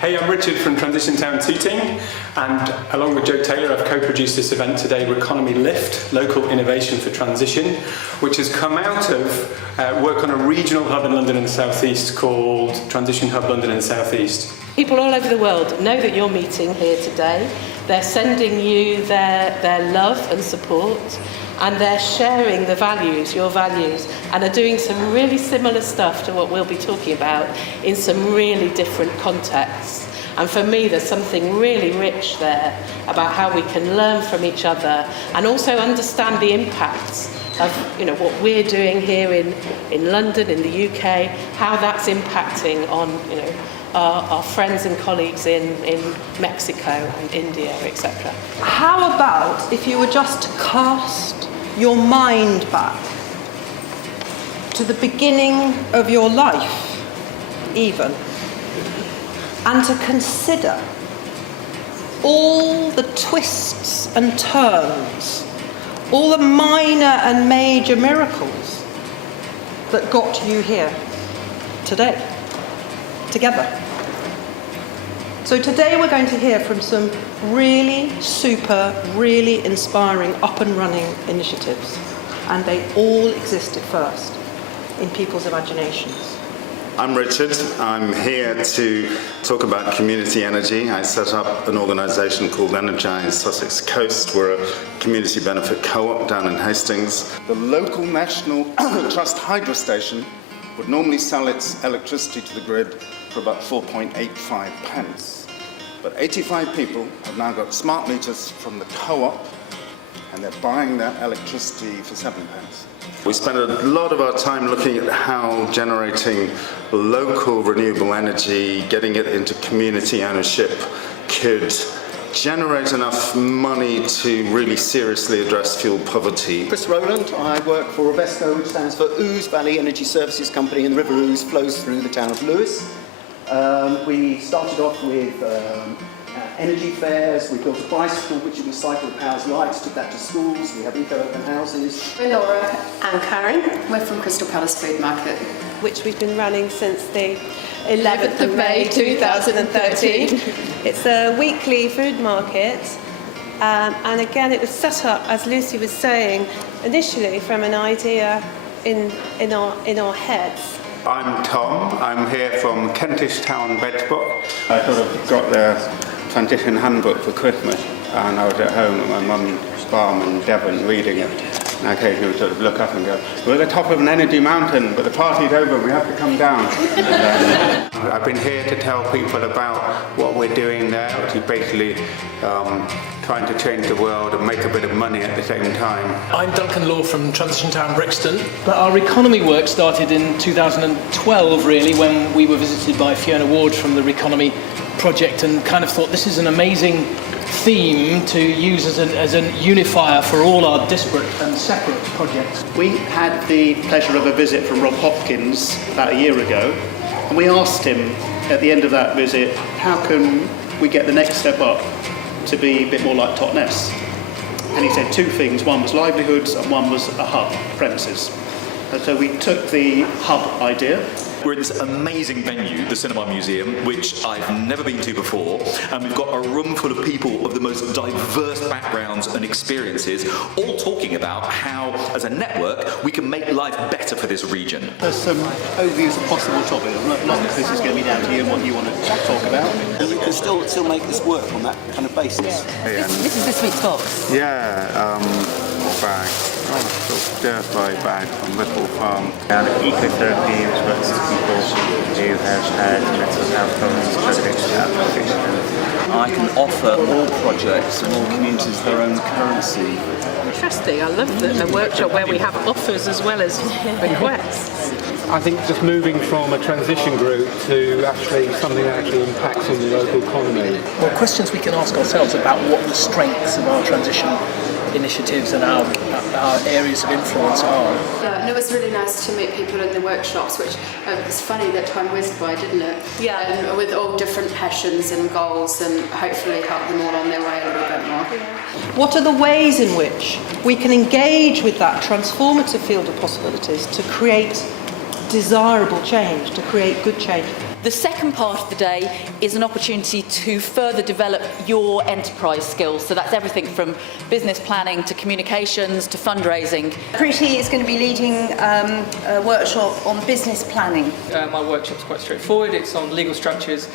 Hey, I'm Richard from Transition Town Tooting, and along with Joe Taylor, I've co-produced this event today, REconomy LIFT, Local Innovation for Transition, which has come out of work on a regional hub in London and the South East called Transition Hub London and South East. People all over the world know that you're meeting here today. They're sending you their love and support, and they're sharing the values, your values, and are doing some really similar stuff to what we'll be talking about in some really different contexts. And for me, there's something really rich there about how we can learn from each other and also understand the impacts of what we're doing here in London, in the UK, how that's impacting on our friends and colleagues in Mexico and India, etc. How about if you were just to cast your mind back to the beginning of your life, even, and to consider all the twists and turns, all the minor and major miracles that got you here today, together. So today we're going to hear from some really super, really inspiring up and running initiatives, and they all existed first in people's imaginations. I'm Richard. I'm here to talk about community energy. I set up an organisation called Energize Sussex Coast. We're a community benefit co-op down in Hastings. The local National Trust hydro station would normally sell its electricity to the grid for about 4.85 pence. But 85 people have now got smart meters from the co-op, and they're buying their electricity for 7 pence. We spend a lot of our time looking at how generating local renewable energy, getting it into community ownership, could generate enough money to really seriously address fuel poverty. Chris Rowland, I work for Invesco, which stands for Ouse Valley Energy Services Company, and the River Ouse flows through the town of Lewes. We started off with energy fairs. We built a bicycle which you can cycle with Powers Lights, took that to schools. We have eco-open houses. We're Laura and Karen. We're from Crystal Palace Food Market, which we've been running since the 11th of May 2013. It's a weekly food market, and again it was set up, as Lucy was saying, initially from an idea in our heads. I'm Tom. I'm here from Kentish Town, Bedford. I sort of got the transition handbook for Christmas, and I was at home at my mum's farm in Devon reading it. And I occasionally would sort of look up and go, we're at the top of an energy mountain, but the party's over, we have to come down. I've been here to tell people about what we're doing there, which is basically trying to change the world and make a bit of money at the same time. I'm Duncan Law from Transition Town Brixton. But our REconomy work started in 2012, really, when we were visited by Fiona Ward from the REconomy project, and kind of thought this is an amazing theme to use as a unifier for all our disparate and separate projects. We had the pleasure of a visit from Rob Hopkins about a year ago, and we asked him at the end of that visit, how can we get the next step up to be a bit more like Totnes? And he said two things. One was livelihoods and one was a hub, premises. And so we took the hub idea. We're in this amazing venue, the Cinema Museum, which I've never been to before, and we've got a room full of people of the most diverse backgrounds and experiences, all talking about how, as a network, we can make life better for this region. There's some overviews of possible topics. A lot of this is going to be down to you and what you want to talk about. You can still make this work on that kind of basis. Yeah. This is this week's box. Yeah, bag. Stir-fry bag from Ripple Farm. And ecotherapy, which works with people who have had mental health problems, drug addiction, I can offer all projects and all communities their own currency. Interesting. I love the workshop where we have offers as well as requests. I think just moving from a transition group to actually something that actually impacts on the local economy. Well, questions we can ask ourselves about what the strengths of our transition initiatives and our areas of influence are. Yeah, and it was really nice to meet people in the workshops, which it's funny that time whizzed by, didn't it? Yeah. And with all different passions and goals, and hopefully help them all on their way a little bit more. What are the ways in which we can engage with that transformative field of possibilities to create desirable change, to create good change. The second part of the day is an opportunity to further develop your enterprise skills. So that's everything from business planning to communications to fundraising. Preeti is going to be leading a workshop on business planning. My workshop's quite straightforward. It's on legal structures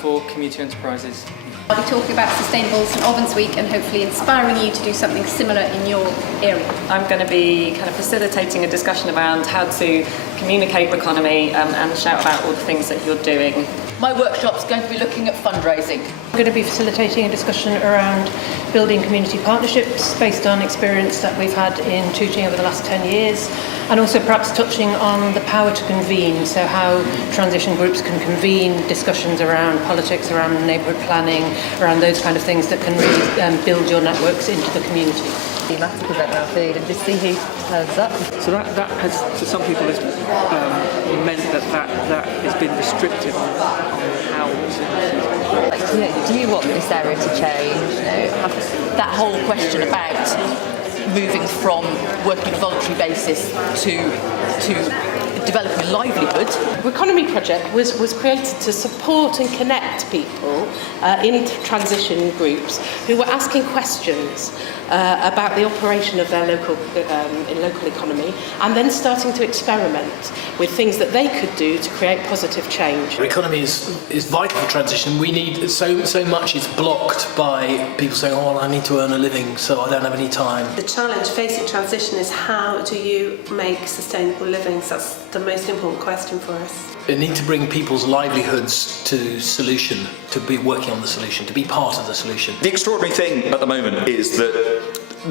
for community enterprises. I'll be talking about Sustainable St Albans Week and hopefully inspiring you to do something similar in your area. I'm going to be kind of facilitating a discussion around how to communicate REconomy and shout about all the things that you're doing. My workshop's going to be looking at fundraising. I'm going to be facilitating a discussion around building community partnerships based on experience that we've had in Tooting over the last 10 years, and also perhaps touching on the power to convene, so how transition groups can convene discussions around politics, around neighbourhood planning, around those kind of things that can really build your networks into the community. You have to present our food and just see who turns up. So that has, to some people, has meant that has been restrictive on how Like, do you want this area to change? That whole question about moving from working on a voluntary basis to developing a livelihood. REconomy project was created to support and connect people in transition groups who were asking questions about the operation of their local economy, and then starting to experiment with things that they could do to create positive change. REconomy is vital for transition. We need so much is blocked by people saying, "Oh, I need to earn a living, so I don't have any time." The challenge facing transition is how do you make sustainable livings? That's the most important question for us. We need to bring people's livelihoods to solution, to be working on the solution, to be part of the solution. The extraordinary thing at the moment is that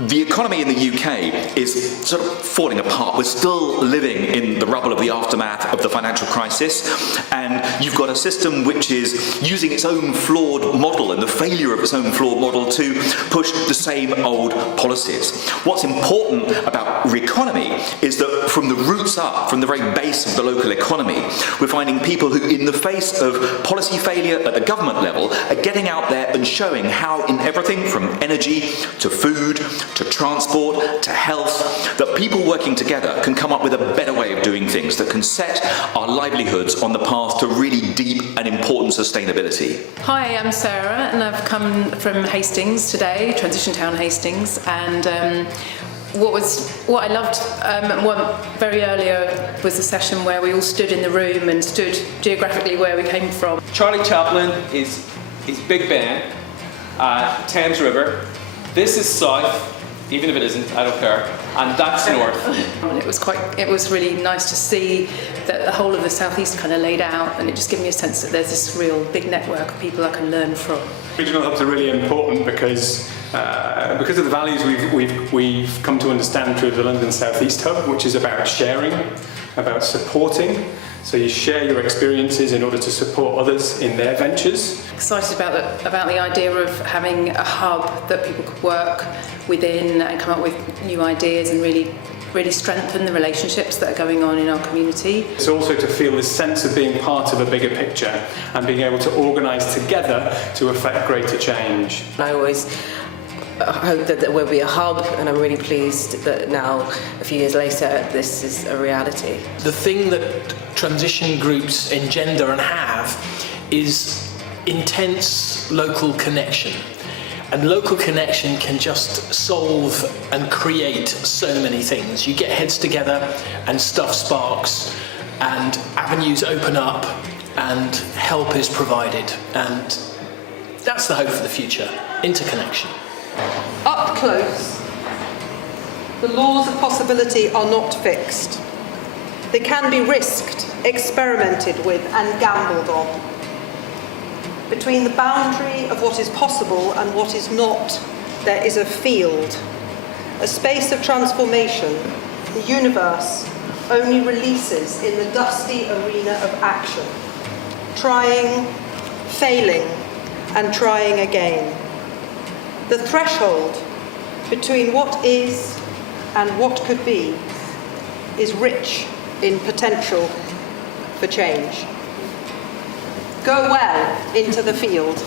the economy in the UK is sort of falling apart. We're still living in the rubble of the aftermath of the financial crisis, and you've got a system which is using its own flawed model and the failure of its own flawed model to push the same old policies. What's important about REconomy is that from the roots up, from the very base of the local economy, we're finding people who, in the face of policy failure at the government level, are getting out there and showing how in everything from energy to food to transport to health, that people working together can come up with a better way of doing things that can set our livelihoods on the path to really deep and important sustainability. Hi, I'm Sarah and I've come from Hastings today, Transition Town Hastings, and what I loved very earlier was the session where we all stood in the room and stood geographically where we came from. Charlie Chaplin is Big Ben, Thames River. This is south, even if it isn't, I don't care, and that's north. And it was really nice to see that the whole of the southeast kind of laid out, and it just gave me a sense that there's this real big network of people I can learn from. Regional hubs are really important because of the values we've come to understand through the London South East Hub, which is about sharing, about supporting. So you share your experiences in order to support others in their ventures. Excited about the idea of having a hub that people could work within and come up with new ideas and really strengthen the relationships that are going on in our community. It's also to feel this sense of being part of a bigger picture and being able to organise together to affect greater change. I always hope that there will be a hub, and I'm really pleased that now, a few years later, this is a reality. The thing that transition groups engender and have is intense local connection. And local connection can just solve and create so many things. You get heads together and stuff sparks and avenues open up and help is provided. And that's the hope for the future, interconnection. Up close, the laws of possibility are not fixed. They can be risked, experimented with, and gambled on. Between the boundary of what is possible and what is not, there is a field, a space of transformation the universe only releases in the dusty arena of action, trying, failing, and trying again. The threshold between what is and what could be is rich in potential for change. Go well into the field.